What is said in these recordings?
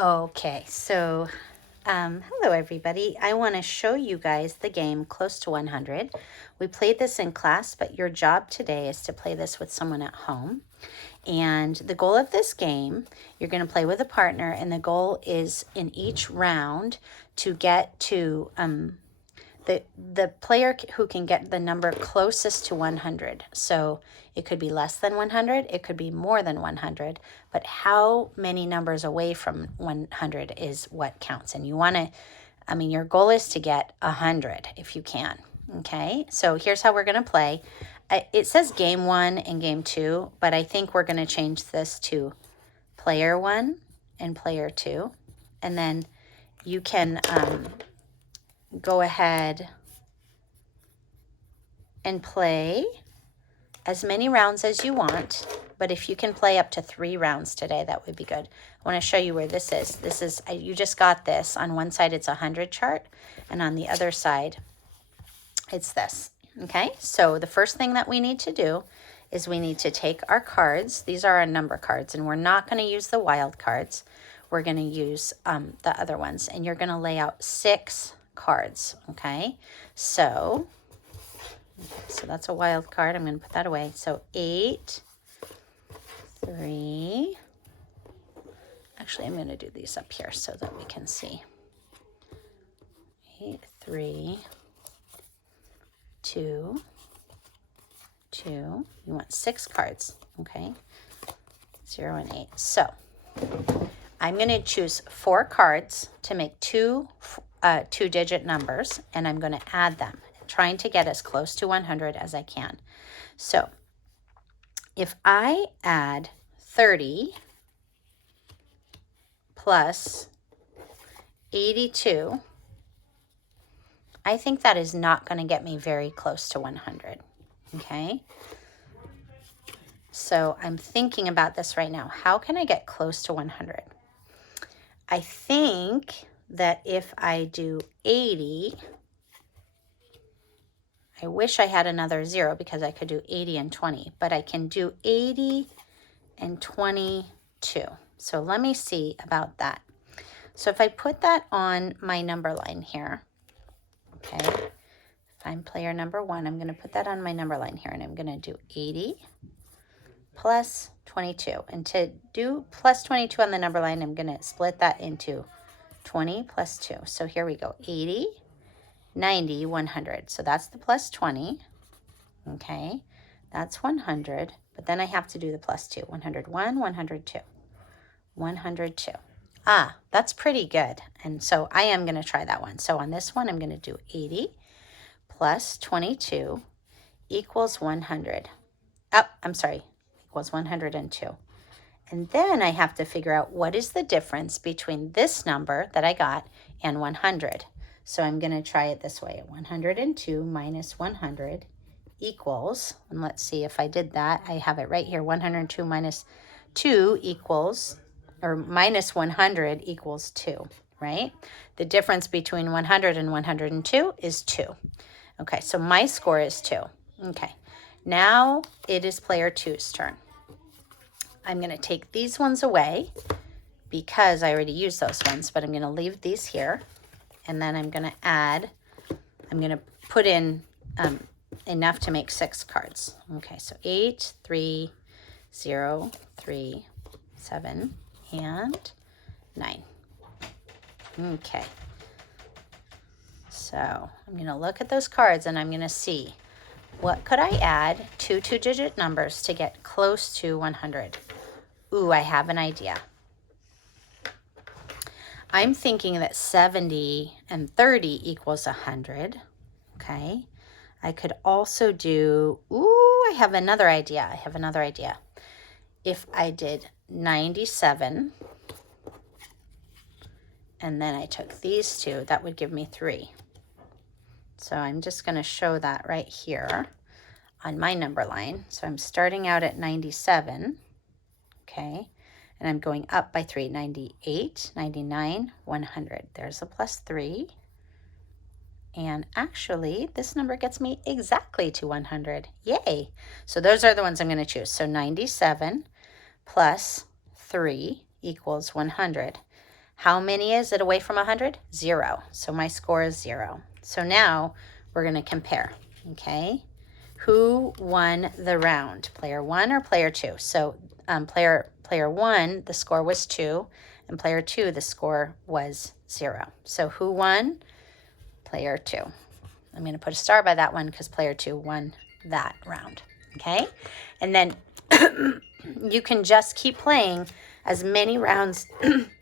Okay, so hello everybody. I want to show you guys the game Close to 100. We played this in class, but your job today is to play this with someone at home. And the goal of this game, you're going to play with a partner, and the goal is in each round to get to the player who can get the number closest to 100. So it could be less than 100, it could be more than 100, but how many numbers away from 100 is what counts. And you want to, your goal is to get 100 if you can. Okay, so here's how we're going to play. It says game 1 and game 2, but I think we're going to change this to player 1 and player 2. And then you can go ahead and play as many rounds as you want, but if you can play up to 3 rounds today, that would be good. I want to show you where this is. This is, you just got this. On one side, it's a 100 chart, and on the other side, it's this. Okay, so the first thing that we need to do is we need to take our cards. These are our number cards, and we're not going to use the wild cards. We're going to use the other ones, and you're going to lay out 6 cards. Okay, so that's a wild card. I'm going to put that away. So 8, 3. Actually, I'm going to do these up here so that we can see. 8, 3, 2, 2. You want 6 cards, okay? 0 and 8. So I'm going to choose 4 cards to make 2 two-digit numbers, and I'm going to add them, trying to get as close to 100 as I can. So if I add 30 plus 82, I think that is not going to get me very close to 100, okay? So I'm thinking about this right now. How can I get close to 100? I think that if I do 80, I wish I had another 0 because I could do 80 and 20, but I can do 80 and 22. So let me see about that. So if I put that on my number line here, okay, if I'm player number 1, I'm going to put that on my number line here, and I'm going to do 80 plus 22. And to do plus 22 on the number line, I'm going to split that into 20 plus 2. So here we go, 80, 90, 100. So that's the plus 20, okay? That's 100, but then I have to do the plus 2. 101, 102, 102. Ah, that's pretty good. And so I am going to try that one. So on this one, I'm going to do 80 plus 22 equals 100. Oh, I'm sorry, equals 102. And then I have to figure out what is the difference between this number that I got and 100. So I'm going to try it this way. 102 minus 100 equals, and let's see if I did that. I have it right here. 102 minus 2 equals, or minus 100 equals 2, right? The difference between 100 and 102 is 2. Okay, so my score is 2. Okay, now it is player 2's turn. I'm going to take these ones away because I already used those ones, but I'm going to leave these here. And then I'm going to add, I'm going to put in enough to make 6 cards. Okay, so 8, 3, 0, 3, 7, and 9. Okay. So I'm going to look at those cards, and I'm going to see what could I add 2 two-digit numbers to get close to 100. Ooh, I have an idea. I'm thinking that 70 and 30 equals 100, okay? I could also do, I have another idea. If I did 97, and then I took these 2, that would give me 3. So I'm just going to show that right here on my number line. So I'm starting out at 97, okay? And I'm going up by 3, 98, 99, 100. There's a plus 3. And actually, this number gets me exactly to 100. Yay! So those are the ones I'm going to choose. So 97 plus 3 equals 100. How many is it away from 100? 0. So my score is 0. So now we're going to compare, okay? Who won the round, player 1 or player 2? So player 1, the score was 2, and player 2, the score was 0. So who won? Player 2. I'm going to put a star by that one because player 2 won that round, okay? And then you can just keep playing as many rounds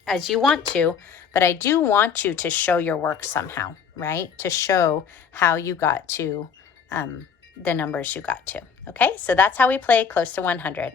as you want to, but I do want you to show your work somehow, right? To show how you got to the numbers you got to, okay? So that's how we play Close to 100.